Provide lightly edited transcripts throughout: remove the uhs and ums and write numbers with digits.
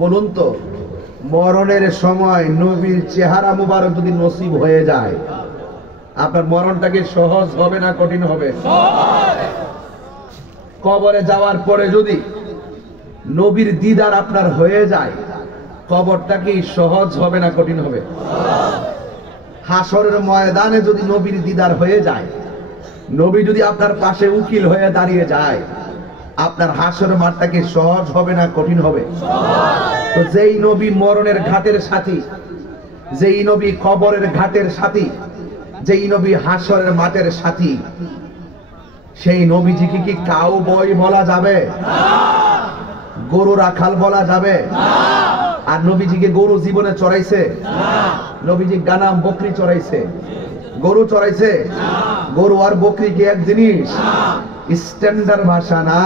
বলুন তো, মরণের সময় নবীর চেহারা মুবারক যদি নসিব হয়ে যায়, আপনার মরণটা কি সহজ হবে না কঠিন হবে? কবরে যাওয়ার পরে যদি নবীর দিদার আপনার হয়ে যায়, কবরটা কি সহজ হবে না কঠিন হবে? হাসরের ময়দানে যদি নবীর দিদার হয়ে যায়, নবী যদি আপনার পাশে উকিল হয়ে দাঁড়িয়ে যায়, আপনার হাসরের মাঠটা কি সহজ হবে না কঠিন হবে? তো যেই নবী মরণের ঘাটের সাথী, যেই নবী কবরের ঘাটের সাথী, যেই নবী হাসরের মাঠের সাথী, সেই নবীজিকে কি কাউবয় বলা যাবে? গরু রাখাল বলা যাবে? আর নবীজিকে গরু জীবনে চড়াইছে? নবীজি গানাম বকরি চড়াইছে? গরু চড়াইছে? গরু আর বকরি কি এক জিনিস? স্ট্যান্ডার্ড ভাষা না?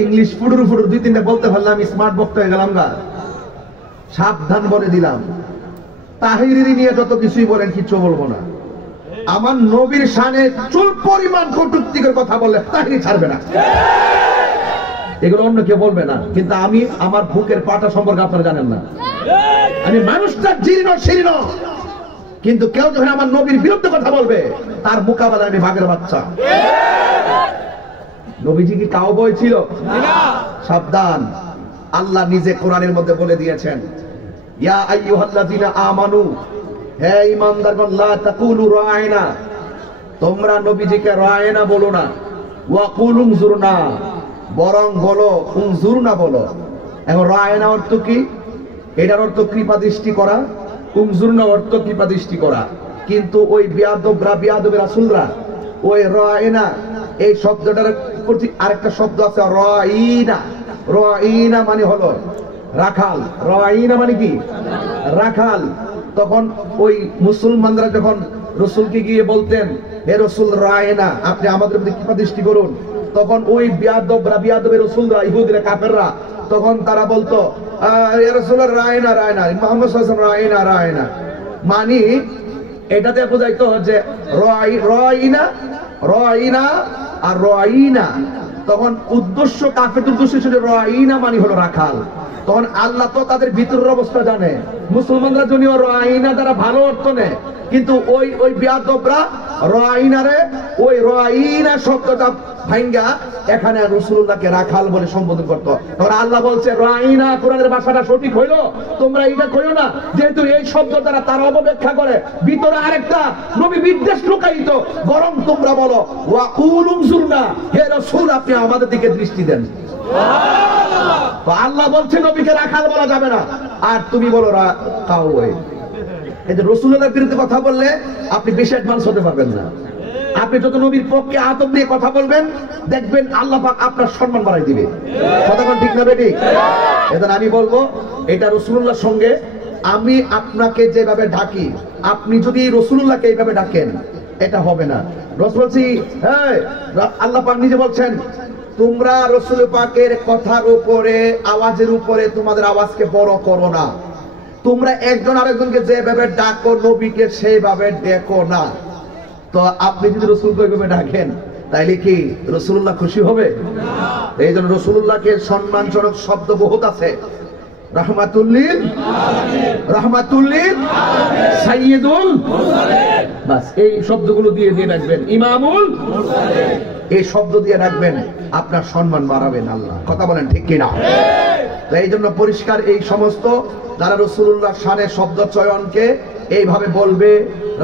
ইংলিশ ফুটুর ফুটুর দুই তিনটা বলতে পারলাম, স্মার্ট বক্তা হয়ে গেলাম গা। সাবধান বলে দিলাম, তাহিরি নিয়ে যত কিছুই বলেন কিচ্ছু বলবো না। আমার নবীর শানে চুল পরিমাণ কটূক্তির কথা বললে তাহিরি ছাড়বে না। এগুলো অন্য কেউ বলবে না, কিন্তু আমি আমার বুকের পাটা সম্পর্কে আপনারা জানেন না। আমি মানুষটা জীর্ণ শীর্ণ, কিন্তু কেউ যখন আমার নবীর বিরুদ্ধে কথা বলবে, তার মোকাবেলায় আমি বাঘের বাচ্চা। নবীজি কি কাউবয় ছিল? সাবধান, আল্লাহ নিজে কোরআনের মধ্যে বলে দিয়েছেন, ইয়া আইয়ুহাল্লাযীনা আমানু, হে ঈমানদারগণ, লা তাকুলু রাআইনা, তোমরা নবীজিকে রাআইনা বলো না, ওয়া কুলু উনজুরনা, বরং বলো উনজুরনা বলো। এখন রাআইনা অর্থ কি? এটার অর্থ কৃপা দৃষ্টি করা, উনজুরনা অর্থ কৃপা দৃষ্টি করা। কিন্তু ওই বিয়াদব রাসূলরা ওই রাআইনা এই শব্দটার প্রতি আরেকটা শব্দ আছে রাইনা। রাইনা মানে হলো রাখাল। রাইনা মানে কি? রাখাল। তখন ওই মুসলমানরা যখন রাসূলকে গিয়ে বলতেন, হে রাসূল রায়না, আপনি আমাদের প্রতি কৃপা দৃষ্টি করুন, তখন ওই বিয়াদবের রাসূলরা, ইহুদিরা, কাফেররা, তখন তারা বলতো, হে রাসূল রায়না রায়না, মুহাম্মদ সাল্লাল্লাহু আলাইহি ওয়াসাল্লাম রায়না রায়না, মানে এটাতে বোঝাইতো যে রায়না রায়না আর রায়না। তখন উদ্দেশ্য, কাফেরদের উদ্দেশ্য ছিল রায়না মানে হলো রাখাল। তখন আল্লাহ তো তাদের ভিতরের অবস্থা জানে, মুসলমানরা জন্য রায়না দ্বারা ভালো অর্থ নেয়, কিন্তু ওই বিয়াদবরা রায়নারে ওই রায়না শব্দটা ভাঙ্গা এখানে রাসূলুল্লাহকে রাখাল বলে সম্বোধন করত। তখন আল্লাহ বলছে, রায়না কোরআনের ভাষাটা সঠিক হইলো, তোমরা এটা কইও না, যেহেতু এই শব্দ দ্বারা তারা অপব্যাখ্যা করে, ভিতরে আরেকটা নবী বিদ্বেষ লুকায়িত, বরং তোমরা বলো ওয়া কুলু উনজুরনা, হে রাসূল আপনি আমাদের দিকে দৃষ্টি দেন। তো আল্লাহ বলছে নবীকে রাখাল বলা যাবে না, আর তুমি বলো কাউবয়। এই যে রাসূলুল্লাহর বিরুদ্ধে কথা বললে আপনি বেশি অ্যাডভান্স হতে পারবেন না। আপনি যত নবীর পক্ষে আদব দিয়ে কথা বলবেন, দেখবেন আল্লাহ পাক আপনার সম্মান বাড়াই দিবে। কথাটা ঠিক না বেঠিক? এখন আমি বলবো, এটা রাসূলুল্লাহর সঙ্গে আমি আপনাকে যেভাবে ডাকি, আপনি যদি রাসূলুল্লাহকে এইভাবে ডাকেন, এটা হবে না। রাসূল বলছি, হ্যাঁ, আল্লাহ পাক নিজে বলছেন, তোমরা রাসূল পাকের কথার উপরে, আওয়াজের উপরে তোমাদের আওয়াজকে বড় করো না। তোমরা একজন আরেকজনকে যেভাবে ডাকো, নবীকে সেইভাবে ডেকো না। তো আপনি যদি রাসূলকে ওইভাবে ডাকেন, তাইলে কি রাসূলুল্লাহ খুশি হবে? এই জন্য রাসূলুল্লাহকে সম্মানজনক শব্দ বহুত আছে। রাহমাতুল্লিল আলামিন, রাহমাতুল্লিল আলামিন, সাইয়্যিদুল মুরসালিন, বাস এই শব্দগুলো দিয়ে রাখবেন। ইমামুল মুরসালিন, এই শব্দ দিয়ে রাখবেন, আপনার সম্মান বাড়াবেন আল্লাহ। কথা বলেন ঠিক কিনা? তো এই জন্য পরিষ্কার, এই সমস্ত যারা রাসূলুল্লাহর শানে শব্দ চয়নকে এইভাবে বলবে,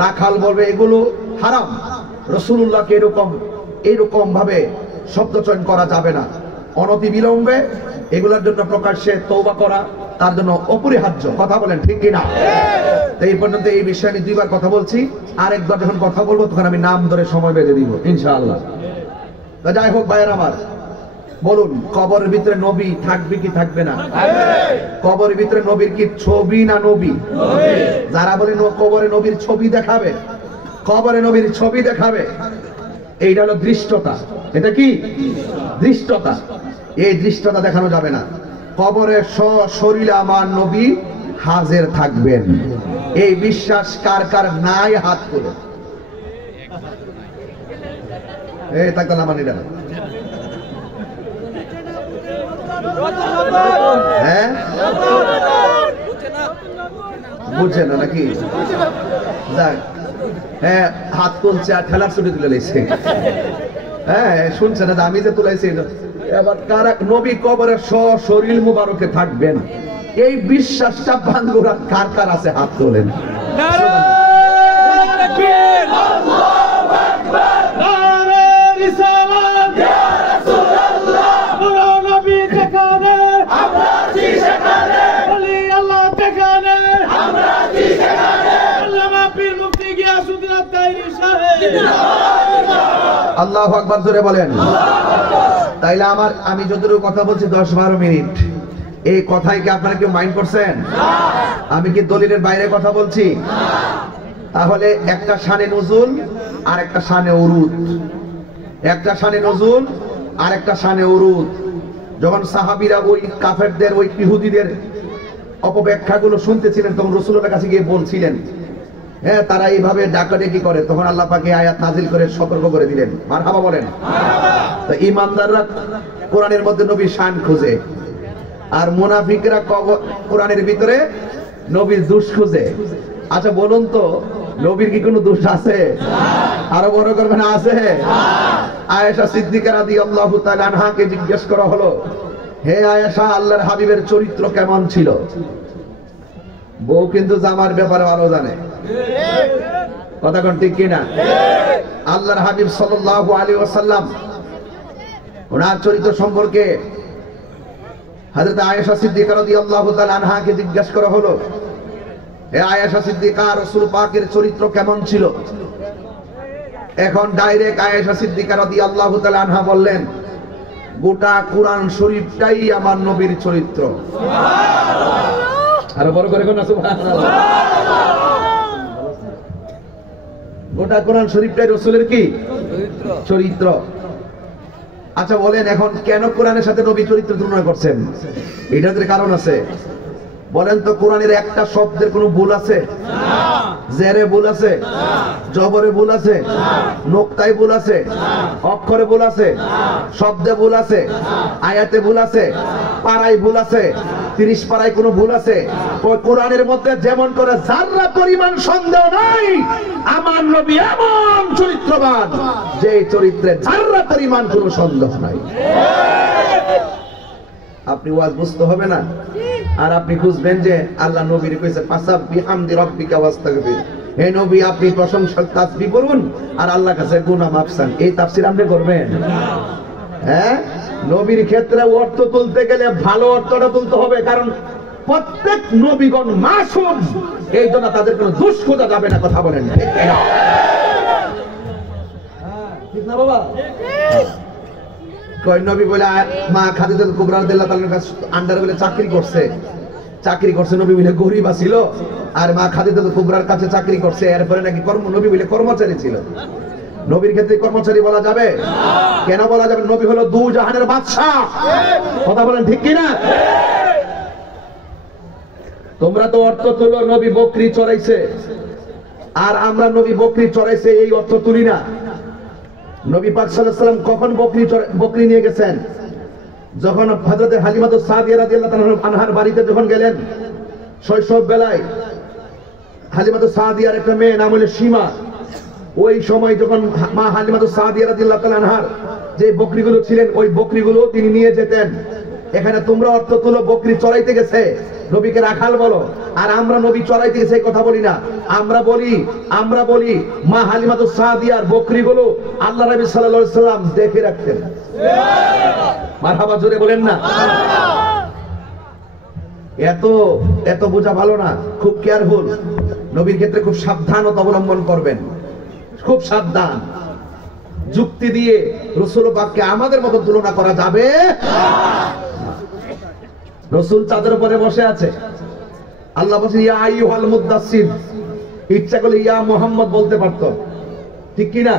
রাখাল বলবে, এগুলো হারাম। রাসূলুল্লাহকে এরকম ভাবে শব্দ চয়ন করা যাবে না। অনতি বিলম্বে এগুলোর জন্য প্রকাশ্যে তওবা করা তার জন্য অপরিহার্য। কথা বলেন ঠিক কিনা? এই পর্যন্ত এই বিষয়ে আমি দুইবার কথা বলছি, আরেকবার যখন কথা বলবো তখন আমি নাম ধরে সময় বেঁধে দিব ইনশাআল্লাহ। যাই হোক ভাইয়ের আমার, বলুন, কবরের ভিতরে নবী থাকবে কি থাকবে না? কবরের ভিতরে নবীর কি ছবি না নবী? যারা বলে কবরে নবীর ছবি দেখাবে, কবরে নবীর ছবি দেখাবে, এইটা হলো দৃষ্টতা। এটা কি দৃষ্টতা? এই দৃষ্টতা দেখানো যাবে না। কবরে সশরীরে আমার নবী হাজির থাকবেন, এই বিশ্বাস কার কার নাই হাত তুলে। এই থাকতো না মানে, হ্যাঁ বুঝছে না নাকি? যাক, হ্যাঁ, হাত তুলছে আর ঠেলার ছুটি তুলে লেছে। হ্যাঁ, শুনছে না আমি যে তুলাইছি। এবার কারা নবী কবরে শরীর মুবারকে থাকবেন, এই বিশ্বাসটা বাঙ্গুরা কার কার আছে? হাত তোলেন। আল্লাহু আকবার জোরে বলেন। তাইলে আমি যতটুকু কথা বলছি 10-12 মিনিট, এই কথাই কি আপনারা কেউ মাইন্ড করছেন? আমি কি দলিলের বাইরে কথা বলছি? তাহলে একটা শানে নুজুল আর একটা শানে উরুদ, একটা শানে নুজুল আর একটা শানে উরুদ। যখন সাহাবীরা ওই কাফেরদের, ওই ইহুদিদের অপব্যাখ্যাগুলো শুনতেছিলেন, তখন রাসূলুল্লাহর কাছে গিয়ে বলছিলেন, হ্যাঁ তারা এইভাবে ডাকাডাকি করে, তখন আল্লাহ পাক এই আয়াত নাযিল করে সতর্ক করে দিলেন। মারহাবা বলেন। তো ঈমানদাররা কোরআনের মধ্যে নবীর শান খুঁজে, আর মুনাফিকরা কোরআনের ভিতরে নবীর দোষ খুঁজে। আচ্ছা বলুন তো, নবীর কি কোনো দোষ আছে? আরো বড় করবেন, আছে? আয়েশা সিদ্দিকা রাদিয়াল্লাহু তাআলা আনহাকে জিজ্ঞেস করা হলো, হে আয়েশা, আল্লাহর হাবিবের চরিত্র কেমন ছিল? বউ কিন্তু জামার ব্যাপারে ভালো জানে, কথা কোন ঠিক কিনা? আল্লাহর হাবিব সাল্লাল্লাহু আলাইহি ওয়াসাল্লাম ওনার চরিত্র সম্পর্কে হযরত আয়েশা সিদ্দিকা রাদিয়াল্লাহু তাআলা আনহাকে জিজ্ঞাসা করা হলো, হে আয়েশা সিদ্দিকা, রাসূল পাকের চরিত্র কেমন ছিল? এখন ডাইরেক্ট আয়েশা সিদ্দিকা রাদিয়াল্লাহু তাআলা আনহা বললেন, গোটা কুরআন শরীফটাই আমার নবীর চরিত্র। সুবহানাল্লাহ। আরো বড় করে কোন সুবহানাল্লাহ। গোটা কুরআন শরীফটাই রাসূলের কি চরিত্র। আচ্ছা বলেন, এখন কেন কোরআনের সাথে নবী চরিত্র তুলনা করছেন? এটার কারণ আছে। বলেন তো, কোরআনের একটা শব্দের কোনো ভুল আছে? জেরে ভুল আছে? জবরে ভুল আছে? নোক্তায় ভুল আছে? অক্ষরে ভুল আছে? শব্দে ভুল আছে? আয়াতে ভুল আছে? পারায় ভুল আছে? 30 পারায় কোনো ভুল আছে? কোরআনের মধ্যে যেমন করে যারা পরিমাণ সন্দেহ নাই, আমার নবী এমন চরিত্রবান যে চরিত্রে যারা পরিমাণ কোনো সন্দেহ নাই। আপনি ওয়াজ বুঝতে হবে না, আর আপনি বুঝবেন যে আল্লাহ নবীর কইছে ফাসাব্বিহ বিহামদি রাব্বিকা ওয়াস্তাগফির। হে নবী, আপনি প্রশংসা তাসবিহ করুন আর আল্লাহর কাছে গুনাহ মাফ চান। এই তাফসীর আপনি করবেন? হ্যাঁ, নবীর ক্ষেত্রে অর্থ তুলতে গেলে ভালো অর্থটা তুলতে হবে, কারণ প্রত্যেক নবীগণ মাসুম, এই জন্য তাদের কোনো দোষ খোঁজা যাবে না। কথা বলেন ঠিক না? ঠিক না বাবা? কয় নবী বলে মা খাদিজাতুল কুবরা রাদিয়াল্লাহু তাআলার কাছে আন্ডারে বলে চাকরি করছে, নবী বলে গরীব ছিল, আর মা খাদিজাতুল কুবরার কাছে চাকরি করছে, এরপরে নাকি নবী বলে কর্মচারী ছিল। নবীর ক্ষেত্রে কর্মচারী বলা যাবে? কেন বলা যাবে? নবী হলো দু জাহানের বাদশা। কথা বলেন ঠিক কিনা? তোমরা তো অর্থ তুলো নবী বকরি চড়াইছে, আর আমরা নবী বকরি চড়াইছে এই অর্থ তুলি না। নবী পাক সাল্লাল্লাহু আলাইহি ওয়াসাল্লাম কখন বকরি নিয়ে গেছেন? যখন হযরত হালিমাতুস সাদিয়া রাদিয়াল্লাহু তাআলা আনহার বাড়িতে যখন গেলেন শৈশব বেলায়, হালিমাতুস সাদিয়ার একটা মেয়ে নাম হলো সীমা। ওই সময় যখন মা হালিমাতুস সাদিয়া রাদিয়াল্লাহু তাআলা আনহার যে বকরিগুলো ছিলেন, ওই বকরিগুলো তিনি নিয়ে যেতেন। এখানে তোমরা অর্থ তুলো বকরি চড়াইতে গেছে, নবীকে রাখাল বলো, আর আমরা নবী চড়াইতে গেছে কথা বলি না। আমরা বলি মা হালিমাতুস সাদিয়ার বকরিগুলো আল্লাহ নবী সাল্লাল্লাহু আলাইহি সাল্লাম দেখে রাখতেন। মারহাবা জোরে বলেন না? এত বোঝা ভালো না, খুব কেয়ারফুল। নবীর ক্ষেত্রে খুব সাবধানতা অবলম্বন করবেন, খুব সাবধান। যুক্তি দিয়ে রাসূল পাককে আমাদের মতো তুলনা করা যাবে না। রাসূল চাদর উপরে বসে আছে, আল্লাহ বলছেন ইয়া আইয়ুহাল মুদাসসির, ইচ্ছা করলে ইয়া মুহাম্মদ বলতে পারত, ঠিক কি না?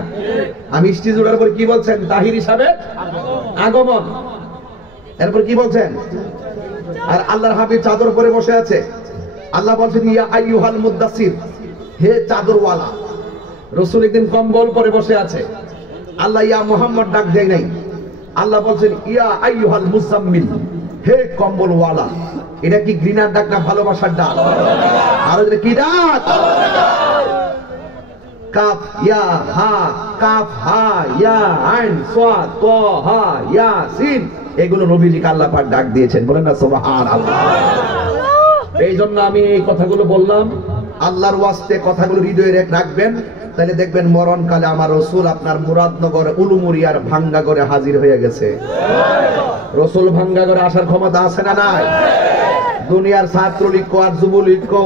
আমি স্টেজ ওঠার পর কি বলছেন? তাহির হিসাবে আগমন। এরপর কি বলছেন? আর আল্লাহর হাবিব চাদর উপরে বসে আছে, আল্লাহ বলছেন ইয়া আইয়ুহাল মুদাসসির, হে চাদরওয়ালা। রাসূল একদিন কম্বল পরে বসে আছে, আল্লাহ ইয়া মুহাম্মদ ডাক দেয় নাই, আল্লাহ বলছেন ইয়া আইয়ুহাল মুজাম্মিল, হে কম্বলওয়ালা। এটা কি ঘৃণার ডাক না ভালোবাসার ডাক? আরো কি ডাক? কাফ ইয়া হা, কাফ হা ইয়া আইন সাদ ত হা ইয়া সিন, এগুলো নবীজিকে আল্লাহ পাক ডাক দিয়েছেন। বলেন না সুবহানাল্লাহ। এই জন্য আমি এই কথাগুলো বললাম, আল্লাহর ওয়াস্তে কথাগুলো হৃদয়ে রাখবেন, তাহলে দেখবেন মরণকালে আমার রাসূল আপনার মুরাদনগর উলুমুরিয়ার ভাঙ্গাগরে হাজির হয়ে গেছে। রাসূল ভাঙ্গাগরে আসার ক্ষমতা আছে না নাই? দুনিয়ার ছাত্রলীগ কো আর যুবলীগ কো,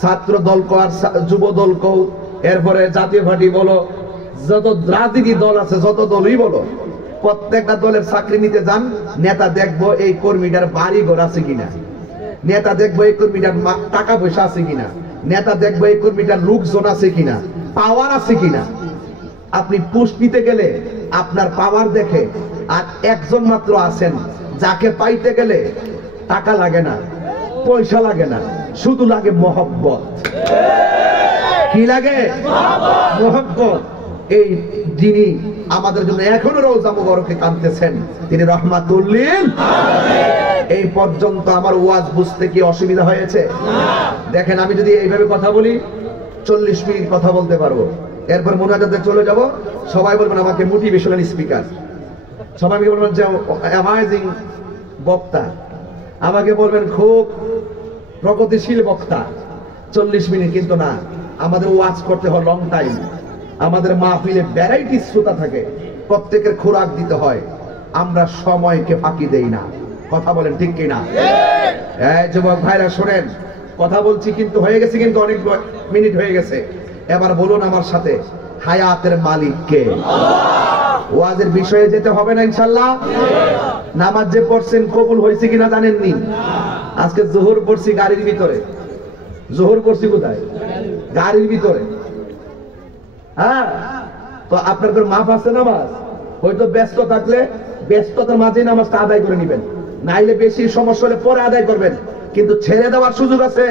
ছাত্র দল কো আর যুব দল কো, এরপরে জাতীয় পার্টি বলো, যত রাজনীতি দল আছে, যত দলই বলো, প্রত্যেকটা দলের চাকরি নিতে যান, নেতা দেখবো এই কর্মীটার বাড়ি ঘর আছে কিনা, নেতা দেখবো এই কর্মীটার টাকা পয়সা আছে কিনা, নেতা দেখবো এই কর্মীটার লোকজন আছে কিনা, পাওয়ার আছে কিনা। আপনি পোস্ট নিতে গেলে আপনার পাওয়ার দেখে, আর একজন মাত্র আছেন যাকে পাইতে গেলে টাকা লাগে না, পয়সা লাগে না, শুধু লাগে মহব্বত। কি লাগে? মহব্বত। এই যিনি আমাদের জন্য এখনো রওজা মুবারকে কাঁদতেছেন, তিনি রহমাতুল লিল আলামিন। এই পর্যন্ত আমার ওয়াজ বুঝতে কি অসুবিধা হয়েছে? দেখেন, আমি যদি এইভাবে কথা বলি 40 মিনিট কথা বলতে পারবো, এরপর মোনাজাতে চলে যাব, সবাই বলবেন আমাকে মোটিভেশনাল স্পিকার, সবাই বলবেন যে অ্যামাজিং বক্তা, আমাকে বলবেন খুব প্রগতিশীল বক্তা। 40 মিনিট কিন্তু না, আমাদের ওয়াজ করতে হয় লং টাইম। আমাদের মাহফিলে ভ্যারাইটি শ্রোতা থাকে, প্রত্যেকের খোরাক দিতে হয়, আমরা সময়কে ফাঁকি দেই না। কথা বলেন ঠিক কিনা? এই যুবক ভাইরা শোনেন, কথা বলছি কিন্তু হয়ে গেছে, কিন্তু অনেক মিনিট হয়ে গেছে। এবার বলুন আমার সাথে, হায়াতের মালিক কে? ওয়াজের বিষয়ে যেতে হবে না ইনশাআল্লাহ? নামাজ যে পড়ছেন কবুল হয়েছে কিনা জানেননি? আজকে জোহর পড়ছি গাড়ির ভিতরে। জোহর পড়ছি কোথায়? গাড়ির ভিতরে। হ্যাঁ, তো আপনার কোনো মাফ আছে নামাজ? হয়তো ব্যস্ত থাকলে ব্যস্ততার মাঝে নামাজটা আদায় করে নেবেন, নাইলে বেশি সমস্যা হলে পরে আদায় করবেন, কিন্তু ছেড়ে দেওয়ার সুযোগ আছে?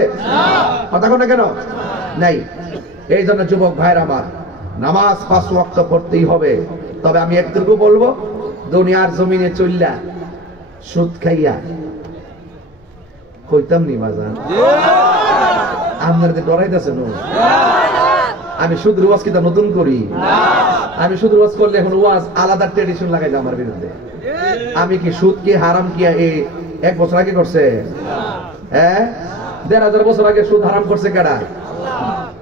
কথা কোন কেন নাই? এই জন্য যুবক ভাইরা আমার, নামাজ 5 ওয়াক্ত পড়তেই হবে। তবে আমি একটুকু বলবো, দুনিয়ার জমিনে চললা সুদ খাইয়া কইতাম নি বাজান, আপনাদের ডরাইতেছেন? আমি শুধু ওয়াজ কিতা নতুন করি? আমি শুধু ওয়াজ করলে এখন ওয়াজ আলাদা ট্রেডিশন লাগাই আমার বিরুদ্ধে। আমি কি সুদ কি হারাম কি 1 বছর আগে করছে? হ্যাঁ, 1500 বছর আগে সুদ হারাম করছে কেডা?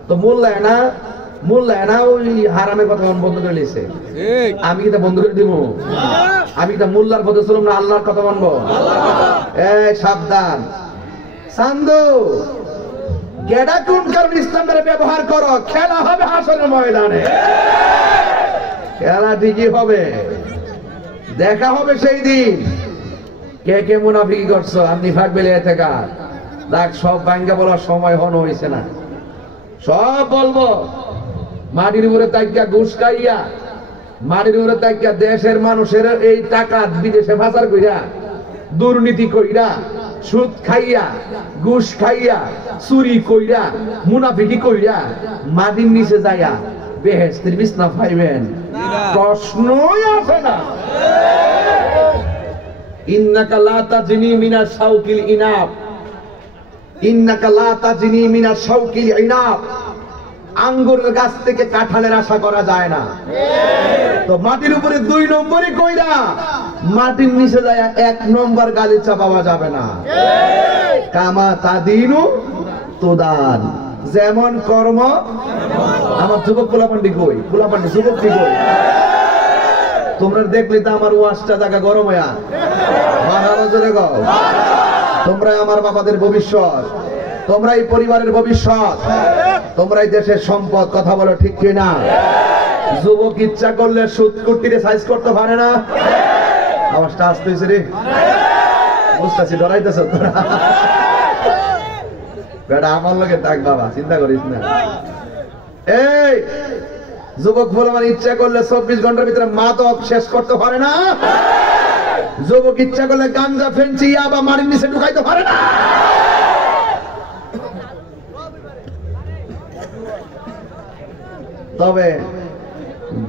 তো মূল্যায় না ওই হারামের কথা বন্ধ করে লিয়েছে। আমি কি তা বন্ধ করে দিব? আমি কি তা মোল্লার পথে চলুম না আল্লাহর কথা মানবো? এই সাবধান সান্দু, গেডা কোন কারণে ইসলামের ব্যবহার করো, খেলা হবে হাসরের ময়দানে। খেলা ঠিকই হবে, দেখা হবে সেই দিন। কে কে মুনাফিকি করছো, আপনি ভাগ বেলে থেকে দেখ, সব ভাঙ্গা বলার সময় হন হয়েছে না, সব বলবো। মাটির উপরে তাইকা ঘুষ খাইয়া, মাটির উপরে তাইকা দেশের মানুষের এই টাকা বিদেশে পাচার কইরা, দুর্নীতি কইরা, সুদ খাইয়া, ঘুষ খাইয়া, চুরি কইরা, মুনাফিকি কইরা মাটির নিচে যাইয়া বেহেশতের বিছনা পাইবেন? প্রশ্নই আসে না। ইন্নাকা লা তাজনি মিনাশ শাওকিল ইনাব, ইন্নাকা লা তাজনি মিনাশ শাওকিল ইনাব। আঙ্গুরের গাছ থেকে কাঁঠালের আশা করা যায় না। তো মাটির উপরে 2 নম্বরই কইরা মাটির নিচে যায় 1 নম্বর গালিচা পাওয়া যাবে না। কামা তাদিনু তুদান, যেমন কর্ম। আমার যুবক পোলাপান্ডি কই? পোলাপান্ডি যুবক কি কই? তোমরা দেখলে তো আমার ওয়াজটা জায়গা গরম হয়া মহারাজরে গো। তোমরাই আমার বাবাদের ভবিষ্যৎ, তোমরাই পরিবারের ভবিষ্যৎ, তোমরাই দেশের সম্পদ। কথা বলো ঠিক কিনা? যুবক ইচ্ছা করলে সুদ কুটিরে সাইজ করতে পারে না। আওয়াজটা আসতেছে রে, বুঝতেছি ডরাইতেছ তোরা। বেটা আমার লোকে থাক বাবা, চিন্তা করিস না। এই যুবক বলে আমার ইচ্ছা করলে 24 ঘন্টার ভিতরে মাদক শেষ করতে পারে না। যুবক ইচ্ছা করলে গাঞ্জা ফেন্সি বা মাটির নিচে ঢুকাইতে পারে না। তবে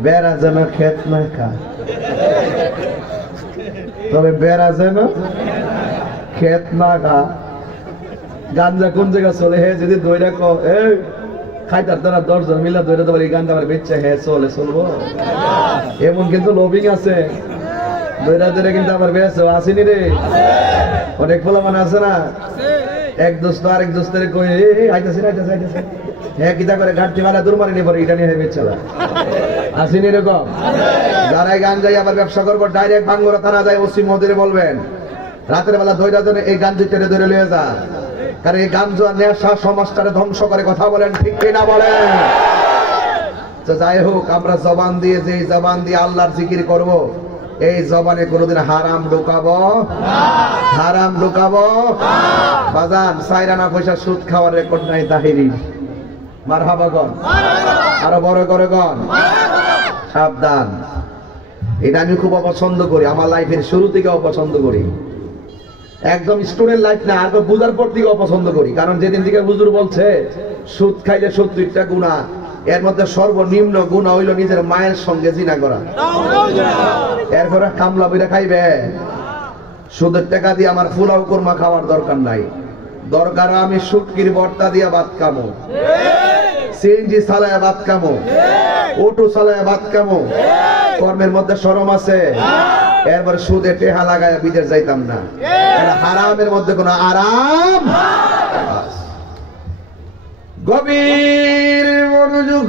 বেড়া যেন খেত না খায়, তবে বেড়া যেন খেত না খা। গাঞ্জা কোন জায়গা চলে হে যদি দইরা ক এই খাইতার দ্বারা 10 জন মিলা দইরা তোমার এই গাঞ্জা আমার বেচছে হে চলবো এমন কিন্তু লোভিং আছে দইরা দইরা কিন্তু আবার বেচছে আসেনি রে অনেক পোলাপান আছে না এক দোস্ত আরেক দোস্তের কই এই আইতাছে হ্যাঁ কিতা করে গাড়ি মারা দূর মারি নিয়ে পরে এটা নিয়ে বেচছে আসেনি এরকম যারা গাঞ্জাই আবার ব্যবসা করবো ডাইরেক্ট ভাঙ্গুরা থানা যায় ওসি মহোদয় বলবেন রাতের বেলা দইরা জনে এই গাঞ্জি টেনে ধরে লিয়ে যা কারণ এই গাঞ্জা নেশা সমাজটারে ধ্বংস করে কথা বলেন ঠিক কিনা বলেন তো যাই হোক আমরা জবান দিয়ে যে জবান দিয়ে আল্লাহর জিকির করব এই জবানে কোনোদিন হারাম ঢুকাবো হারাম ঢুকাবো বাজান সাইরানা পয়সা সুদ খাওয়ার রেকর্ড নাই তাহিরি মারহাবা গন আরো বড় করে গন সাবধান এটা আমি খুব অপছন্দ করি আমার লাইফের শুরু থেকে অপছন্দ করি একদম স্টুডেন্ট লাইফ না আর বুঝার পর থেকে অপছন্দ করি কারণ যেদিন থেকে হুজুর বলছে সুদ খাইলে 70টা গুনাহ এর মধ্যে সর্বনিম্ন গুনাহ হইল নিজের মায়ের সঙ্গে জিনা করা এরপরে কামলা বইরা খাইবে সুদের টাকা দিয়ে আমার ফুলাও কুরমা খাওয়ার দরকার নাই দরকার আমি শুটকির ভর্তা দিয়ে ভাত খামো সিএনজি চালায় ভাত খামো অটো চালায় ভাত খামো কর্মের মধ্যে শরম আছে এরপরে সুদে টেহা লাগায় বিদেশ যাইতাম না হারামের মধ্যে কোনো আরাম গভীর মনোযোগ